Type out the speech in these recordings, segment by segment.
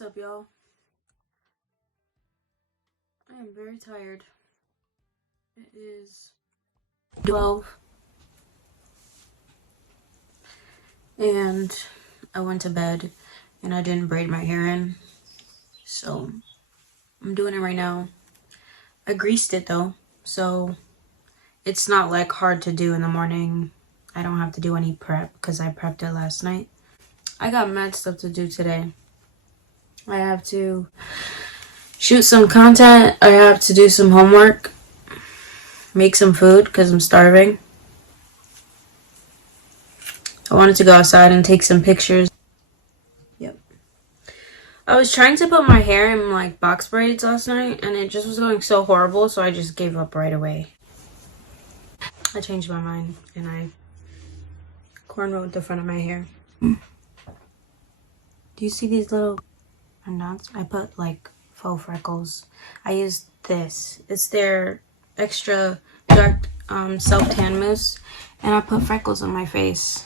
What's up, y'all? I am very tired. It is 12 and I went to bed and I didn't braid my hair in, so I'm doing it right now. I greased it though, so it's not like hard to do in the morning. I don't have to do any prep because I prepped it last night. I got mad stuff to do today. I have to shoot some content. I have to do some homework. Make some food because I'm starving. I wanted to go outside and take some pictures. Yep. I was trying to put my hair in like box braids last night and it just was going so horrible, so I just gave up right away. I changed my mind and I cornrowed the front of my hair. Do you see these little knots? I put like faux freckles. I used this. It's their extra dark self-tan mousse, and I put freckles on my face.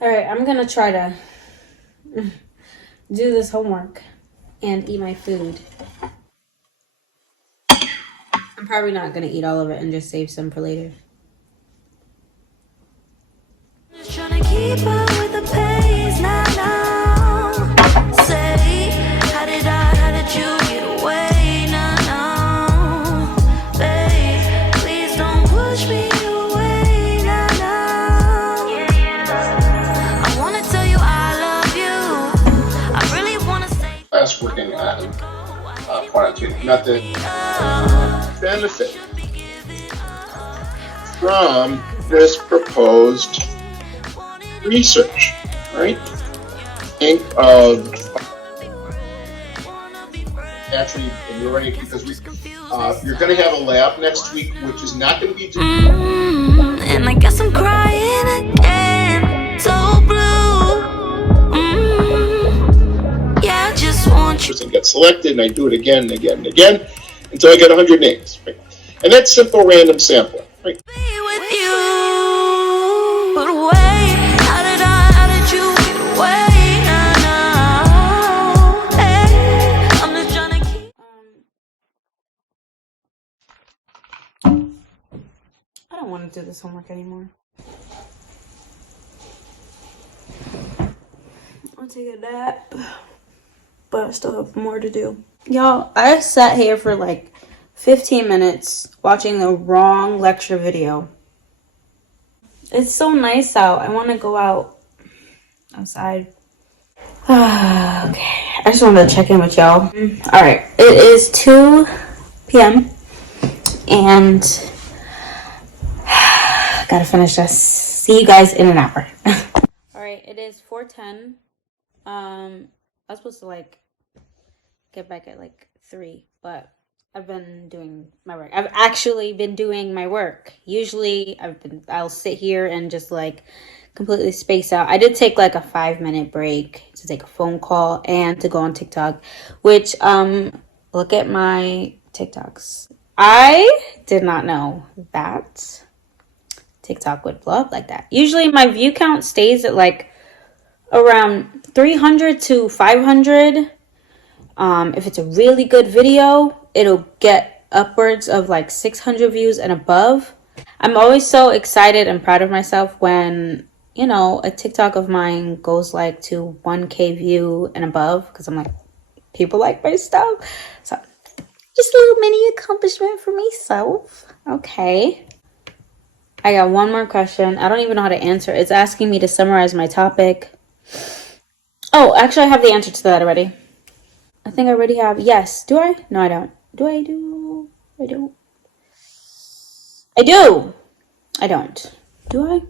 Alright, I'm gonna try to do this homework and eat my food. I'm probably not gonna eat all of it and just save some for later. Just trying to keep up with the pace now. Say, how did you get away now? Babe, please don't push me away now. I wanna tell you I love you. I really wanna say. Class working on quantitative method. Benefit from this proposed research, right? Think of actually, you're right, because you're going to have a lab next week, which is not going to be. And I guess I'm crying again, so blue. Yeah, I just want you. And get selected, and I do it again and again and again until I get 100 names, right? And that's simple random sampling, right? Be with you, but wait, how did you get away now? Hey, I'm just trying to keep. I don't want to do this homework anymore. I'll take a nap, but I still have more to do. Y'all, I sat here for like 15 minutes watching the wrong lecture video. It's so nice out. I want to go outside. Okay, I just wanted to check in with y'all. All right, it is 2 p.m. and gotta finish this. See you guys in an hour. All right, it is 4:10. I was supposed to like get back at like 3, but I've been doing my work. I've actually been doing my work. Usually I'll sit here and just like completely space out. I did take like a 5-minute break to take a phone call and to go on TikTok, which look at my TikToks. I did not know that TikTok would blow up like that. Usually my view count stays at like around 300 to 500. If it's a really good video, it'll get upwards of like 600 views and above. I'm always so excited and proud of myself when, you know, a TikTok of mine goes like to 1K view and above, because I'm like, people like my stuff. So just a little mini accomplishment for myself. Okay. I got one more question. I don't even know how to answer. It's asking me to summarize my topic. Oh, actually I have the answer to that already. I think I already have. Yes. Do I? No, I don't. Do I do? I don't. I do. I don't. Do I?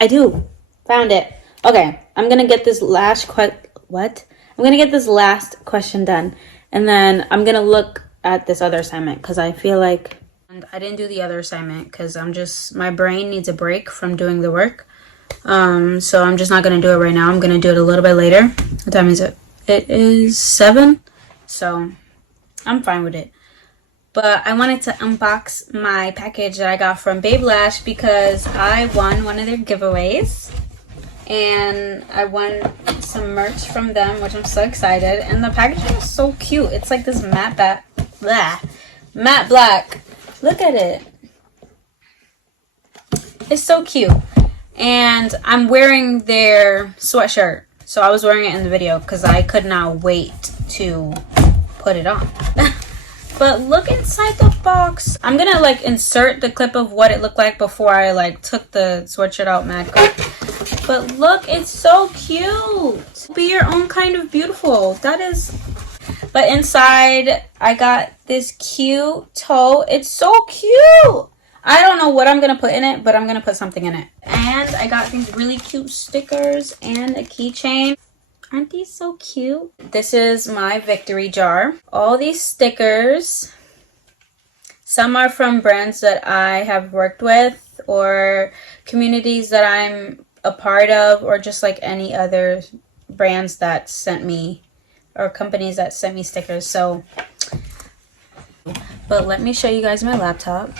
I do. Found it. Okay, I'm gonna get this last I'm gonna get this last question done, and then I'm gonna look at this other assignment because I feel like I didn't do the other assignment because my brain needs a break from doing the work. So I'm just not gonna do it right now. I'm gonna do it a little bit later. What time is it? It is 7, so I'm fine with it. But I wanted to unbox my package that I got from BabeLash because I won one of their giveaways. And I won some merch from them, which I'm so excited. And the packaging is so cute. It's like this matte black. Look at it. It's so cute. And I'm wearing their sweatshirt. So I was wearing it in the video because I could not wait to put it on. But look inside the box. I'm gonna like insert the clip of what it looked like before I like took the sweatshirt out mad quick. But look, it's so cute. Be your own kind of beautiful. That is. But inside, I got this cute toe. It's so cute. I don't know what I'm gonna put in it, but I'm gonna put something in it. And I got these really cute stickers and a keychain. Aren't these so cute? This is my victory jar. All these stickers, some are from brands that I have worked with or communities that I'm a part of, or just like any other brands that sent me or companies that sent me stickers. So, but let me show you guys my laptop.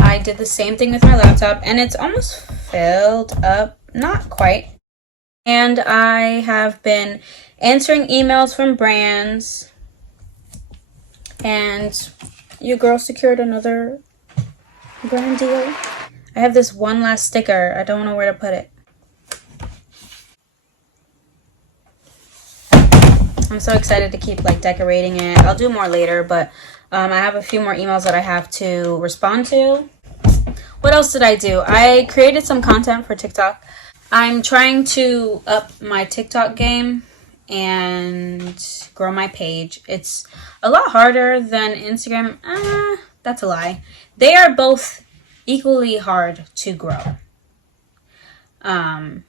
I did the same thing with my laptop and it's almost filled up, not quite. And I have been answering emails from brands. And your girl secured another brand deal. I have this one last sticker. I don't know where to put it. I'm so excited to keep like decorating it. I'll do more later, but I have a few more emails that I have to respond to. What else did I do? I created some content for TikTok. I'm trying to up my TikTok game and grow my page. It's a lot harder than Instagram. That's a lie. They are both equally hard to grow. I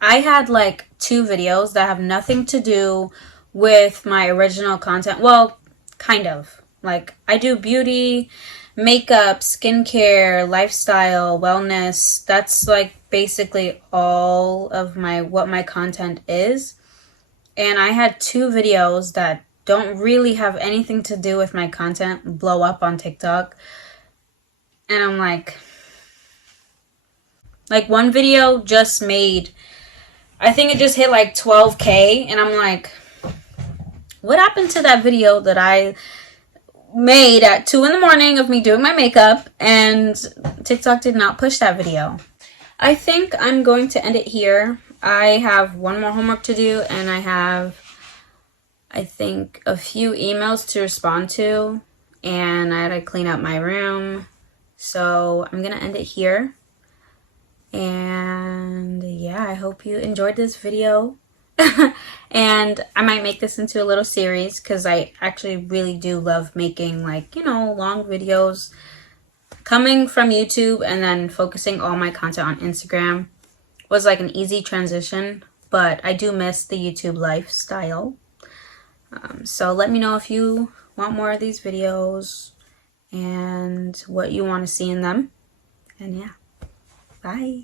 had like 2 videos that have nothing to do with my original content. Well, kind of. Like I do beauty, makeup, skincare, lifestyle, wellness. That's like basically all of what my content is. And I had 2 videos that don't really have anything to do with my content blow up on TikTok. And I'm like one video just made, I think it just hit like 12K. And I'm like, what happened to that video that I made at 2 in the morning of me doing my makeup? And TikTok did not push that video. I think I'm going to end it here. I have one more homework to do, and I have, I think, a few emails to respond to, and I gotta clean up my room. So I'm gonna end it here. And yeah, I hope you enjoyed this video. And I might make this into a little series because I actually really do love making like, you know, long videos coming from YouTube and then focusing all my content on Instagram was like an easy transition, but I do miss the YouTube lifestyle. So let me know if you want more of these videos and what you want to see in them. And yeah, bye.